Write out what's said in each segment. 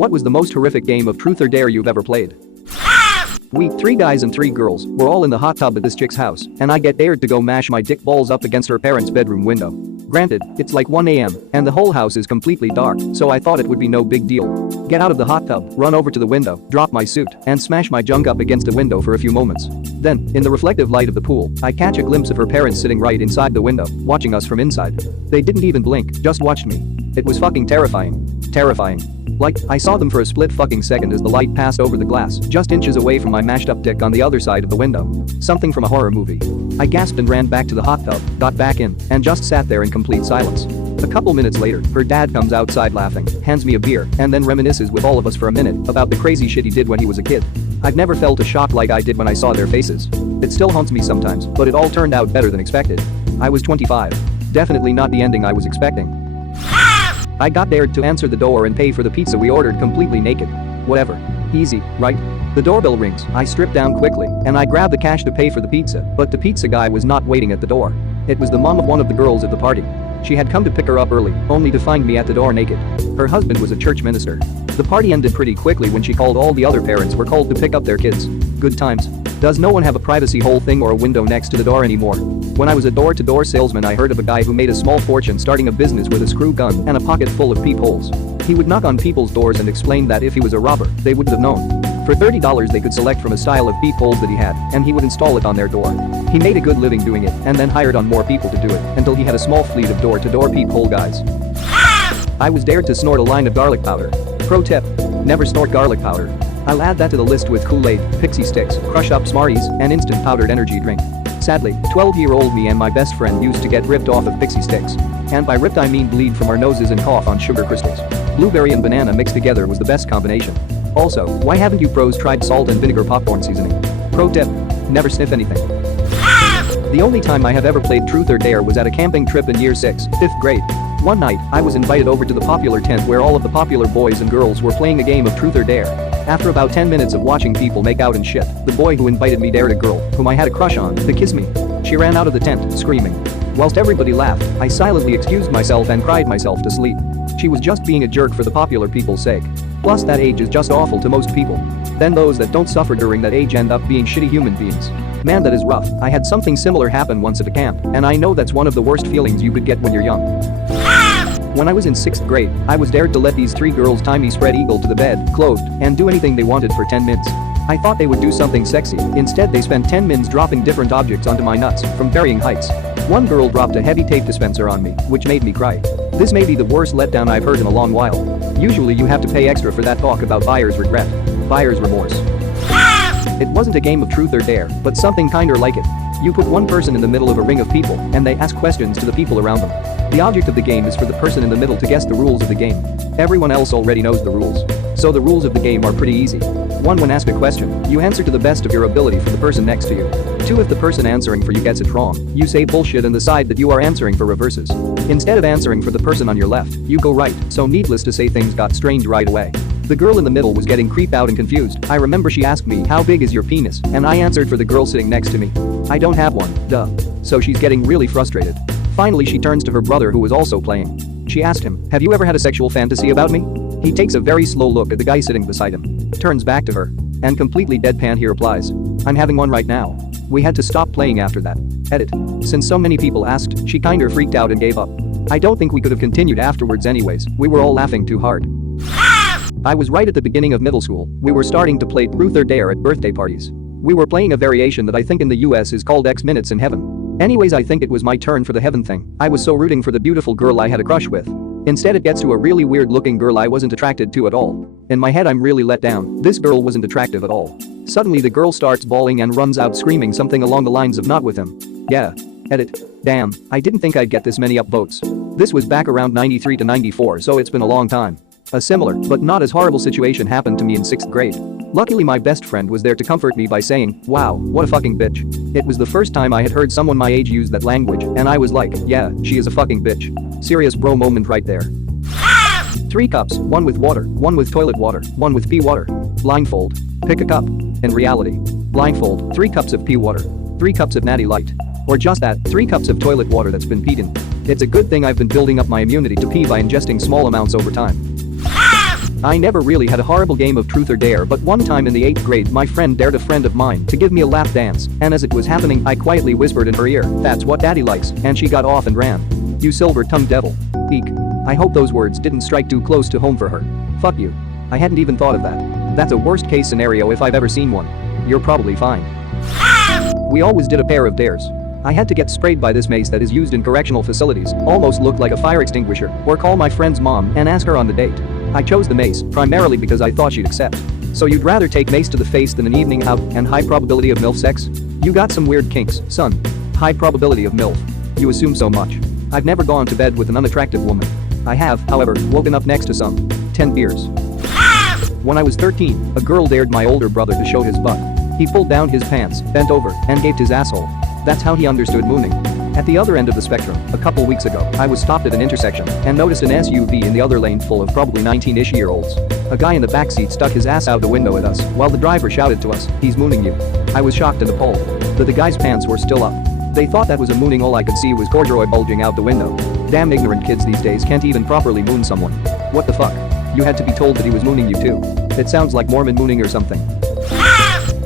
What was the most horrific game of truth or dare you've ever played? We, 3 guys and 3 girls, were all in the hot tub at this chick's house, and I get dared to go mash my dick balls up against her parents' bedroom window. Granted, it's like 1 AM, and the whole house is completely dark, so I thought it would be no big deal. Get out of the hot tub, run over to the window, drop my suit, and smash my junk up against the window for a few moments. Then, in the reflective light of the pool, I catch a glimpse of her parents sitting right inside the window, watching us from inside. They didn't even blink, just watched me. It was fucking terrifying. Terrifying. Like, I saw them for a split fucking second as the light passed over the glass, just inches away from my mashed up dick on the other side of the window. Something from a horror movie. I gasped and ran back to the hot tub, got back in, and just sat there in complete silence. A couple minutes later, her dad comes outside laughing, hands me a beer, and then reminisces with all of us for a minute about the crazy shit he did when he was a kid. I've never felt a shock like I did when I saw their faces. It still haunts me sometimes, but it all turned out better than expected. I was 25. Definitely not the ending I was expecting. I got dared to answer the door and pay for the pizza we ordered completely naked. Whatever. Easy, right? The doorbell rings, I strip down quickly, and I grab the cash to pay for the pizza, but the pizza guy was not waiting at the door. It was the mom of one of the girls at the party. She had come to pick her up early, only to find me at the door naked. Her husband was a church minister. The party ended pretty quickly when she called all the other parents were called to pick up their kids. Good times. Does no one have a privacy hole thing or a window next to the door anymore? When I was a door-to-door salesman, I heard of a guy who made a small fortune starting a business with a screw gun and a pocket full of peepholes. He would knock on people's doors and explain that if he was a robber, they wouldn't have known. For $30 they could select from a style of peepholes that he had, and he would install it on their door. He made a good living doing it and then hired on more people to do it until he had a small fleet of door-to-door peephole guys. I was dared to snort a line of garlic powder. Pro tip: never snort garlic powder. I'll add that to the list with Kool-Aid, Pixie Sticks, Crush Up Smarties, and instant powdered energy drink. Sadly, 12-year-old me and my best friend used to get ripped off of Pixie Sticks. And by ripped I mean bleed from our noses and cough on sugar crystals. Blueberry and banana mixed together was the best combination. Also, why haven't you pros tried salt and vinegar popcorn seasoning? Pro tip: never sniff anything. The only time I have ever played truth or dare was at a camping trip in year 6, 5th grade. One night, I was invited over to the popular tent where all of the popular boys and girls were playing a game of truth or dare. After about 10 minutes of watching people make out and shit, the boy who invited me dared a girl, whom I had a crush on, to kiss me. She ran out of the tent, screaming. Whilst everybody laughed, I silently excused myself and cried myself to sleep. She was just being a jerk for the popular people's sake. Plus that age is just awful to most people. Then those that don't suffer during that age end up being shitty human beings. Man, that is rough. I had something similar happen once at a camp, and I know that's one of the worst feelings you could get when you're young. When I was in 6th grade, I was dared to let these 3 girls tie me spread eagle to the bed, clothed, and do anything they wanted for 10 minutes. I thought they would do something sexy. Instead, they spent 10 minutes dropping different objects onto my nuts from varying heights. One girl dropped a heavy tape dispenser on me, which made me cry. This may be the worst letdown I've heard in a long while. Usually you have to pay extra for that talk about buyer's regret. Buyer's remorse. It wasn't a game of truth or dare, but something kinda like it. You put one person in the middle of a ring of people, and they ask questions to the people around them. The object of the game is for the person in the middle to guess the rules of the game. Everyone else already knows the rules. So the rules of the game are pretty easy. 1. When asked a question, you answer to the best of your ability for the person next to you. 2. If the person answering for you gets it wrong, you say bullshit and the side that you are answering for reverses. Instead of answering for the person on your left, you go right, so needless to say things got strange right away. The girl in the middle was getting creeped out and confused. I remember she asked me, "How big is your penis?" and I answered for the girl sitting next to me. I don't have one, duh. So she's getting really frustrated. Finally she turns to her brother who was also playing. She asked him, "Have you ever had a sexual fantasy about me?" He takes a very slow look at the guy sitting beside him, turns back to her, and completely deadpan he replies, "I'm having one right now." We had to stop playing after that. Edit. Since so many people asked, she kinda freaked out and gave up. I don't think we could have continued afterwards anyways, we were all laughing too hard. I was right at the beginning of middle school. We were starting to play truth or dare at birthday parties. We were playing a variation that I think in the US is called X minutes in heaven. Anyways, I think it was my turn for the heaven thing. I was so rooting for the beautiful girl I had a crush with. Instead it gets to a really weird looking girl I wasn't attracted to at all. In my head I'm really let down. This girl wasn't attractive at all. Suddenly the girl starts bawling and runs out screaming something along the lines of "not with him." Yeah. Edit. Damn, I didn't think I'd get this many upvotes. This was back around 93 to 94, so it's been a long time. A similar, but not as horrible situation happened to me in 6th grade. Luckily my best friend was there to comfort me by saying, "Wow, what a fucking bitch." It was the first time I had heard someone my age use that language, and I was like, yeah, she is a fucking bitch. Serious bro moment right there. 3 cups, 1 with water, 1 with toilet water, 1 with pee water. Blindfold. Pick a cup. In reality. Blindfold, 3 cups of pee water, 3 cups of natty light. Or just that, 3 cups of toilet water that's been peed in. It's a good thing I've been building up my immunity to pee by ingesting small amounts over time. I never really had a horrible game of truth or dare, but one time in the 8th grade my friend dared a friend of mine to give me a lap dance, and as it was happening I quietly whispered in her ear, "That's what daddy likes," and she got off and ran. You silver-tongued devil. Eek. I hope those words didn't strike too close to home for her. Fuck you. I hadn't even thought of that. That's a worst case scenario if I've ever seen one. You're probably fine. We always did a pair of dares. I had to get sprayed by this mace that is used in correctional facilities, almost looked like a fire extinguisher, or call my friend's mom and ask her on the date. I chose the mace primarily because I thought she'd accept. So you'd rather take mace to the face than an evening out and high probability of MILF sex? You got some weird kinks, son. High probability of MILF. You assume so much. I've never gone to bed with an unattractive woman. I have, however, woken up next to some 10 beers. When I was 13, a girl dared my older brother to show his butt. He pulled down his pants, bent over, and gaped his asshole. That's how he understood mooning. At the other end of the spectrum, a couple weeks ago, I was stopped at an intersection and noticed an SUV in the other lane full of probably 19-ish-year-olds. A guy in the backseat stuck his ass out the window at us while the driver shouted to us, "He's mooning you." I was shocked and appalled. But the guy's pants were still up. They thought that was a mooning. All I could see was corduroy bulging out the window. Damn ignorant kids these days can't even properly moon someone. What the fuck? You had to be told that he was mooning you too. It sounds like Mormon mooning or something.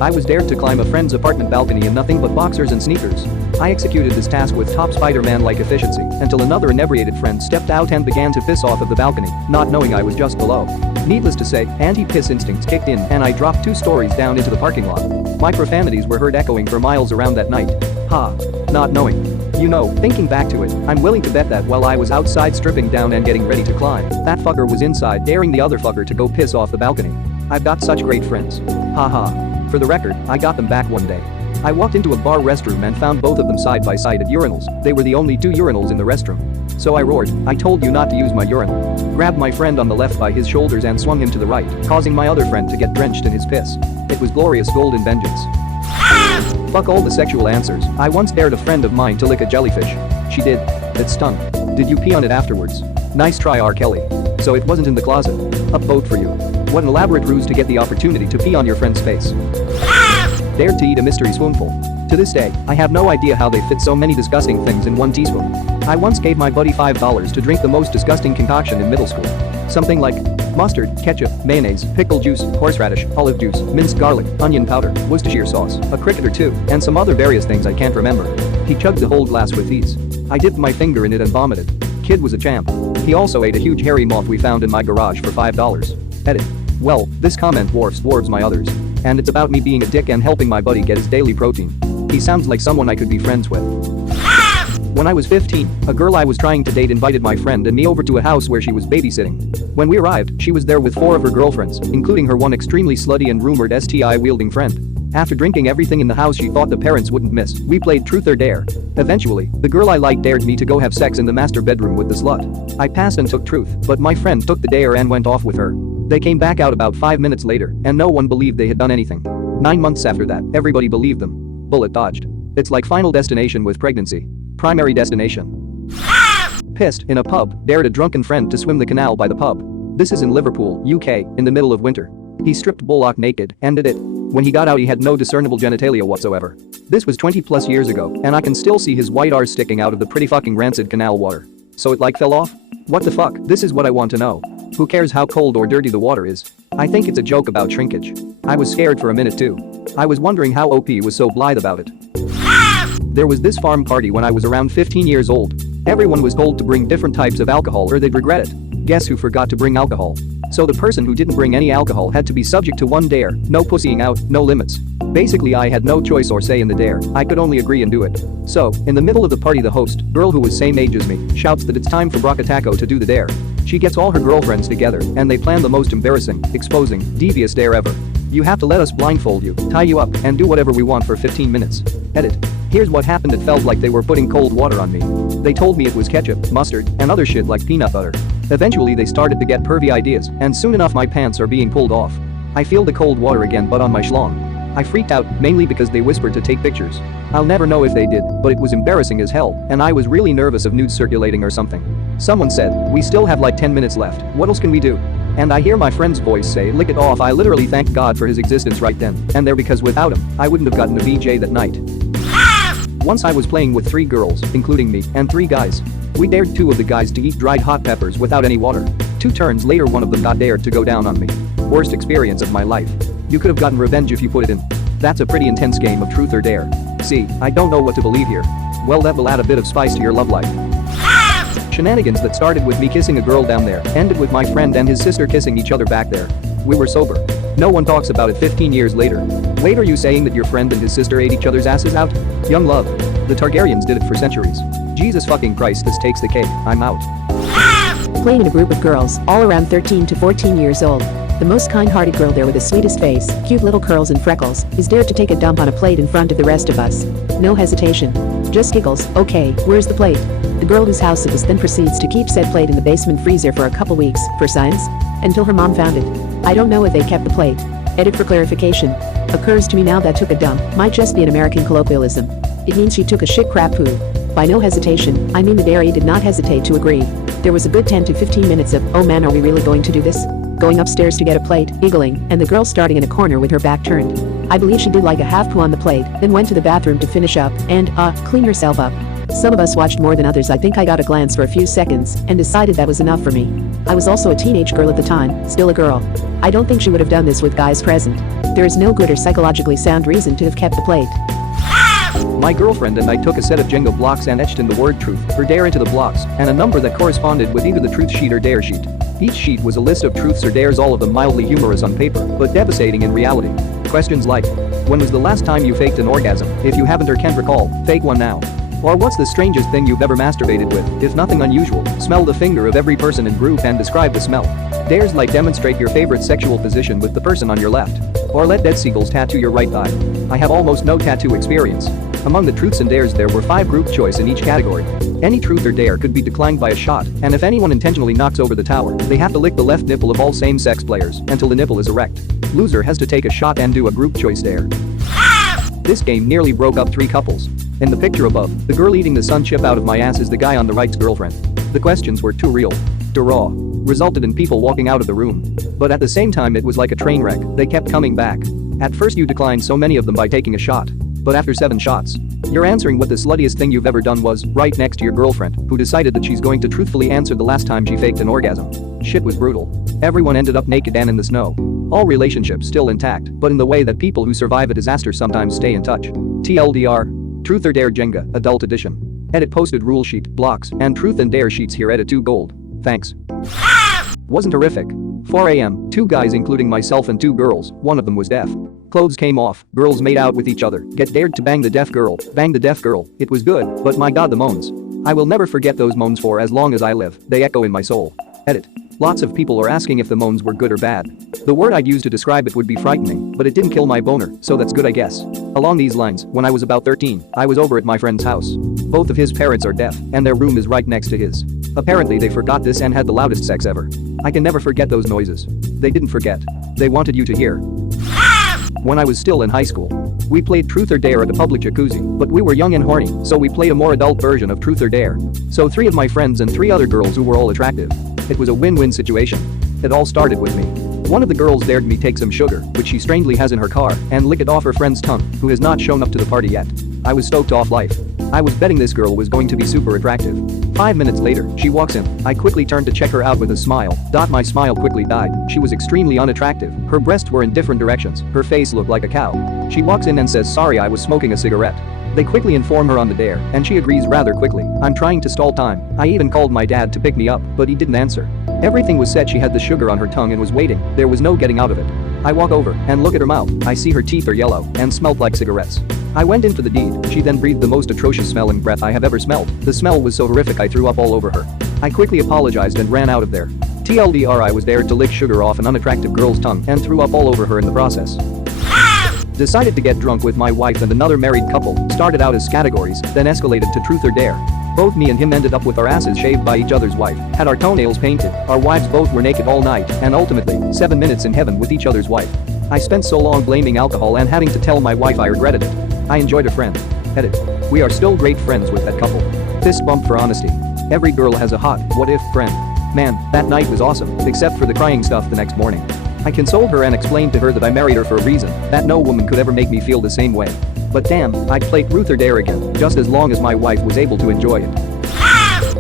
I was dared to climb a friend's apartment balcony in nothing but boxers and sneakers. I executed this task with top Spider-Man-like efficiency until another inebriated friend stepped out and began to piss off of the balcony, not knowing I was just below. Needless to say, anti-piss instincts kicked in and I dropped 2 stories down into the parking lot. My profanities were heard echoing for miles around that night. Ha. Not knowing. You know, thinking back to it, I'm willing to bet that while I was outside stripping down and getting ready to climb, that fucker was inside daring the other fucker to go piss off the balcony. I've got such great friends. Haha. For the record, I got them back one day. I walked into a bar restroom and found both of them side by side at urinals. They were the only 2 urinals in the restroom. So I roared, "I told you not to use my urinal." Grabbed my friend on the left by his shoulders and swung him to the right, causing my other friend to get drenched in his piss. It was glorious golden vengeance. Fuck all the sexual answers. I once dared a friend of mine to lick a jellyfish. She did. It stung. Did you pee on it afterwards? Nice try, R. Kelly. So it wasn't in the closet. Up vote for you. What an elaborate ruse to get the opportunity to pee on your friend's face. Dared to eat a mystery spoonful. To this day, I have no idea how they fit so many disgusting things in 1 teaspoon. I once gave my buddy $5 to drink the most disgusting concoction in middle school. Something like mustard, ketchup, mayonnaise, pickle juice, horseradish, olive juice, minced garlic, onion powder, Worcestershire sauce, a cricket or 2, and some other various things I can't remember. He chugged the whole glass with ease. I dipped my finger in it and vomited. Kid was a champ. He also ate a huge hairy moth we found in my garage for $5. Edit. Well, this comment dwarfs my others. And it's about me being a dick and helping my buddy get his daily protein. He sounds like someone I could be friends with. When I was 15, a girl I was trying to date invited my friend and me over to a house where she was babysitting. When we arrived, she was there with 4 of her girlfriends, including her one extremely slutty and rumored STI-wielding friend. After drinking everything in the house she thought the parents wouldn't miss, we played truth or dare. Eventually, the girl I liked dared me to go have sex in the master bedroom with the slut. I passed and took truth, but my friend took the dare and went off with her. They came back out about 5 minutes later, and no one believed they had done anything. 9 months after that, everybody believed them. Bullet dodged. It's like Final Destination with pregnancy. Primary destination. Pissed in a pub, dared a drunken friend to swim the canal by the pub. This is in Liverpool, UK, in the middle of winter. He stripped bullock naked and did it. When he got out he had no discernible genitalia whatsoever. This was 20 plus years ago, and I can still see his white arse sticking out of the pretty fucking rancid canal water. So it like fell off? What the fuck? This is what I want to know. Who cares how cold or dirty the water is? I think it's a joke about shrinkage. I was scared for a minute too. I was wondering how OP was so blithe about it. There was this farm party when I was around 15 years old. Everyone was told to bring different types of alcohol or they'd regret it. Guess who forgot to bring alcohol? So the person who didn't bring any alcohol had to be subject to one dare, no pussying out, no limits. Basically I had no choice or say in the dare, I could only agree and do it. So, in the middle of the party the host, girl who was same age as me, shouts that it's time for Brocataco to do the dare. She gets all her girlfriends together and they plan the most embarrassing, exposing, devious dare ever. You have to let us blindfold you, tie you up, and do whatever we want for 15 minutes. Edit. Here's what happened. It felt like they were putting cold water on me. They told me it was ketchup, mustard, and other shit like peanut butter. Eventually they started to get pervy ideas, and soon enough my pants are being pulled off. I feel the cold water again but on my schlong. I freaked out, mainly because they whispered to take pictures. I'll never know if they did, but it was embarrassing as hell, and I was really nervous of nudes circulating or something. Someone said, we still have like 10 minutes left, what else can we do? And I hear my friend's voice say, lick it off. I literally thanked God for his existence right then and there because without him, I wouldn't have gotten a VJ that night. Once I was playing with 3 girls, including me, and 3 guys. We dared 2 of the guys to eat dried hot peppers without any water. 2 turns later one of them got dared to go down on me. Worst experience of my life. You could have gotten revenge if you put it in. That's a pretty intense game of truth or dare. See, I don't know what to believe here. Well, that will add a bit of spice to your love life. Shenanigans that started with me kissing a girl down there ended with my friend and his sister kissing each other back there. We were sober. No one talks about it 15 years later. Wait, are you saying that your friend and his sister ate each other's asses out? Young love. The Targaryens did it for centuries. Jesus fucking Christ, this takes the cake. I'm out. Playing in a group of girls, all around 13 to 14 years old. The most kind-hearted girl there with the sweetest face, cute little curls and freckles, is dared to take a dump on a plate in front of the rest of us. No hesitation. Just giggles. Okay, where's the plate? The girl whose house it is then proceeds to keep said plate in the basement freezer for a couple weeks, for science, until her mom found it. I don't know if they kept the plate. Edit for clarification. Occurs to me now that took a dump might just be an American colloquialism. It means she took a shit crap poo. By no hesitation, I mean the dairy did not hesitate to agree. There was a good 10 to 15 minutes of, oh man, are we really going to do this? Going upstairs to get a plate, giggling, and the girl starting in a corner with her back turned. I believe she did like a half poo on the plate, then went to the bathroom to finish up and, clean herself up. Some of us watched more than others. I think I got a glance for a few seconds and decided that was enough for me. I was also a teenage girl at the time, still a girl. I don't think she would have done this with guys present. There is no good or psychologically sound reason to have kept the plate. My girlfriend and I took a set of Jenga blocks and etched in the word truth or dare into the blocks and a number that corresponded with either the truth sheet or dare sheet. Each sheet was a list of truths or dares, all of them mildly humorous on paper, but devastating in reality. Questions like, when was the last time you faked an orgasm? If you haven't or can't recall, fake one now. Or what's the strangest thing you've ever masturbated with? If nothing unusual, smell the finger of every person in group and describe the smell. Dares like demonstrate your favorite sexual position with the person on your left. Or let dead seagulls tattoo your right thigh. I have almost no tattoo experience. Among the truths and dares there were 5 group choice in each category. Any truth or dare could be declined by a shot, and if anyone intentionally knocks over the tower, they have to lick the left nipple of all same-sex players until the nipple is erect. Loser has to take a shot and do a group choice dare. This game nearly broke up 3 couples. In the picture above, the girl eating the sun chip out of my ass is the guy on the right's girlfriend. The questions were too real to raw. Resulted in people walking out of the room. But at the same time it was like a train wreck, they kept coming back. At first you declined so many of them by taking a shot. But after 7 shots, you're answering what the sluttiest thing you've ever done was, right next to your girlfriend, who decided that she's going to truthfully answer the last time she faked an orgasm. Shit was brutal. Everyone ended up naked and in the snow. All relationships still intact, but in the way that people who survive a disaster sometimes stay in touch. TLDR. Truth or Dare Jenga, Adult Edition. Edit posted rule sheet, blocks, and truth and dare sheets here. Edit 2 gold. Thanks. Wasn't horrific. 4 a.m., 2 guys including myself and 2 girls, one of them was deaf. Clothes came off, girls made out with each other, get dared to bang the deaf girl, bang the deaf girl. It was good, but my god, the moans. I will never forget those moans for as long as I live, they echo in my soul. Edit. Lots of people are asking if the moans were good or bad. The word I'd use to describe it would be frightening, but it didn't kill my boner, so that's good I guess. Along these lines, when I was about 13, I was over at my friend's house. Both of his parents are deaf, and their room is right next to his. Apparently they forgot this and had the loudest sex ever. I can never forget those noises. They didn't forget. They wanted you to hear. When I was still in high school, we played Truth or Dare at a public jacuzzi, but we were young and horny, so we played a more adult version of Truth or Dare. So 3 of my friends and 3 other girls who were all attractive. It was a win-win situation. It all started with me. One of the girls dared me take some sugar, which she strangely has in her car, and lick it off her friend's tongue, who has not shown up to the party yet. I was stoked off life. I was betting this girl was going to be super attractive. 5 minutes later, she walks in. I quickly turned to check her out with a smile. My smile quickly died. She was extremely unattractive. Her breasts were in different directions. Her face looked like a cow. She walks in and says, "Sorry, I was smoking a cigarette." They quickly inform her on the dare, and she agrees rather quickly. I'm trying to stall time. I even called my dad to pick me up, but he didn't answer. Everything was set. She had the sugar on her tongue and was waiting. There was no getting out of it. I walk over and look at her mouth. I see her teeth are yellow and smelled like cigarettes. I went in for the deed. She then breathed the most atrocious smelling breath I have ever smelled. The smell was so horrific I threw up all over her. I quickly apologized and ran out of there. TLDR, I was dared to lick sugar off an unattractive girl's tongue and threw up all over her in the process. Decided to get drunk with my wife and another married couple. Started out as categories, then escalated to Truth or Dare. Both me and him ended up with our asses shaved by each other's wife, had our toenails painted, our wives both were naked all night, and ultimately, 7 minutes in heaven with each other's wife. I spent so long blaming alcohol and having to tell my wife I regretted it. I enjoyed a friend. Edit. We are still great friends with that couple. Fist bump for honesty. Every girl has a hot, what if, friend. Man, that night was awesome, except for the crying stuff the next morning. I consoled her and explained to her that I married her for a reason, that no woman could ever make me feel the same way. But damn, I'd play Truth or Dare again, just as long as my wife was able to enjoy it.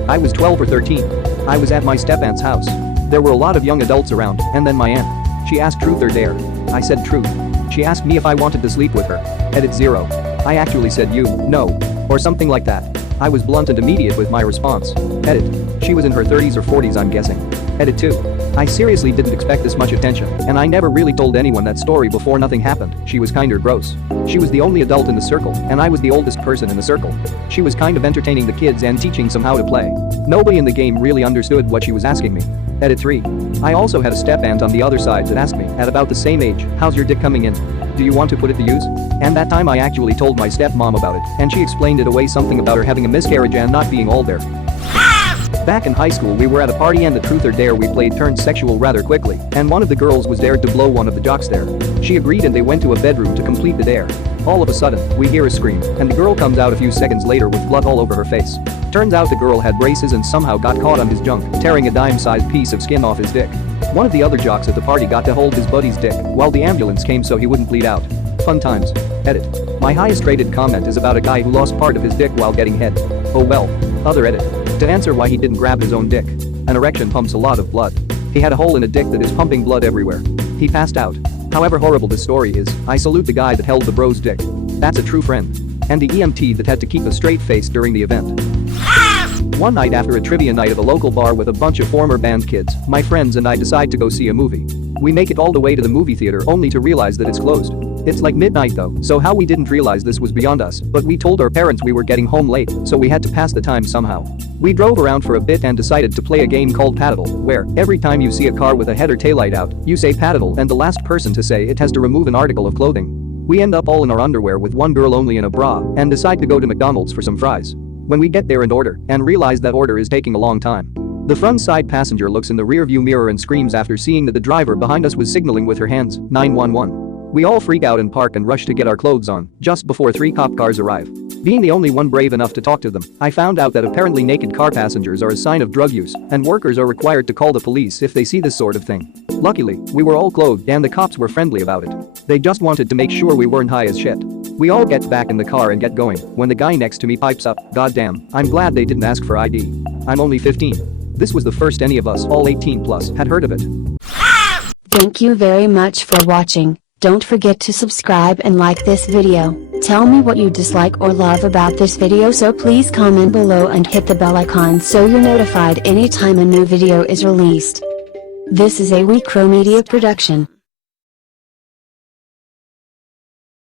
I was 12 or 13. I was at my step-aunt's house. There were a lot of young adults around, and then my aunt. She asked truth or dare. I said truth. She asked me if I wanted to sleep with her. Edit 0. I actually said you, no. Or something like that. I was blunt and immediate with my response. Edit. She was in her 30s or 40s, I'm guessing. Edit 2. I seriously didn't expect this much attention, and I never really told anyone that story before nothing happened. She was kinda gross. She was the only adult in the circle, and I was the oldest person in the circle. She was kind of entertaining the kids and teaching some how to play. Nobody in the game really understood what she was asking me. Edit 3. I also had a step-aunt on the other side that asked me, at about the same age, how's your dick coming in? Do you want to put it to use? And that time I actually told my stepmom about it, and she explained it away, something about her having a miscarriage and not being all there. Back in high school we were at a party and the truth or dare we played turned sexual rather quickly, and one of the girls was dared to blow one of the jocks there. She agreed and they went to a bedroom to complete the dare. All of a sudden, we hear a scream, and the girl comes out a few seconds later with blood all over her face. Turns out the girl had braces and somehow got caught on his junk, tearing a dime-sized piece of skin off his dick. One of the other jocks at the party got to hold his buddy's dick while the ambulance came so he wouldn't bleed out. Fun times. Edit. My highest rated comment is about a guy who lost part of his dick while getting head. Oh well. Other edit. To answer why he didn't grab his own dick. An erection pumps a lot of blood. He had a hole in a dick that is pumping blood everywhere. He passed out. However horrible this story is, I salute the guy that held the bro's dick. That's a true friend. And the EMT that had to keep a straight face during the event. One night after a trivia night at a local bar with a bunch of former band kids, my friends and I decide to go see a movie. We make it all the way to the movie theater only to realize that it's closed. It's like midnight though, so how we didn't realize this was beyond us, but we told our parents we were getting home late, so we had to pass the time somehow. We drove around for a bit and decided to play a game called Paddle, where, every time you see a car with a head or taillight out, you say paddle and the last person to say it has to remove an article of clothing. We end up all in our underwear with one girl only in a bra, and decide to go to McDonald's for some fries. When we get there and order, and realize that order is taking a long time. The front side passenger looks in the rearview mirror and screams after seeing that the driver behind us was signaling with her hands, 911. We all freak out and park and rush to get our clothes on, just before 3 cop cars arrive. Being the only one brave enough to talk to them, I found out that apparently naked car passengers are a sign of drug use, and workers are required to call the police if they see this sort of thing. Luckily, we were all clothed and the cops were friendly about it. They just wanted to make sure we weren't high as shit. We all get back in the car and get going, when the guy next to me pipes up, "Goddamn, I'm glad they didn't ask for ID. I'm only 15. This was the first any of us, all 18 plus, had heard of it. Thank you very much for watching. Don't forget to subscribe and like this video. Tell me what you dislike or love about this video, so please comment below and hit the bell icon so you're notified anytime a new video is released. This is a WeCrow Media production.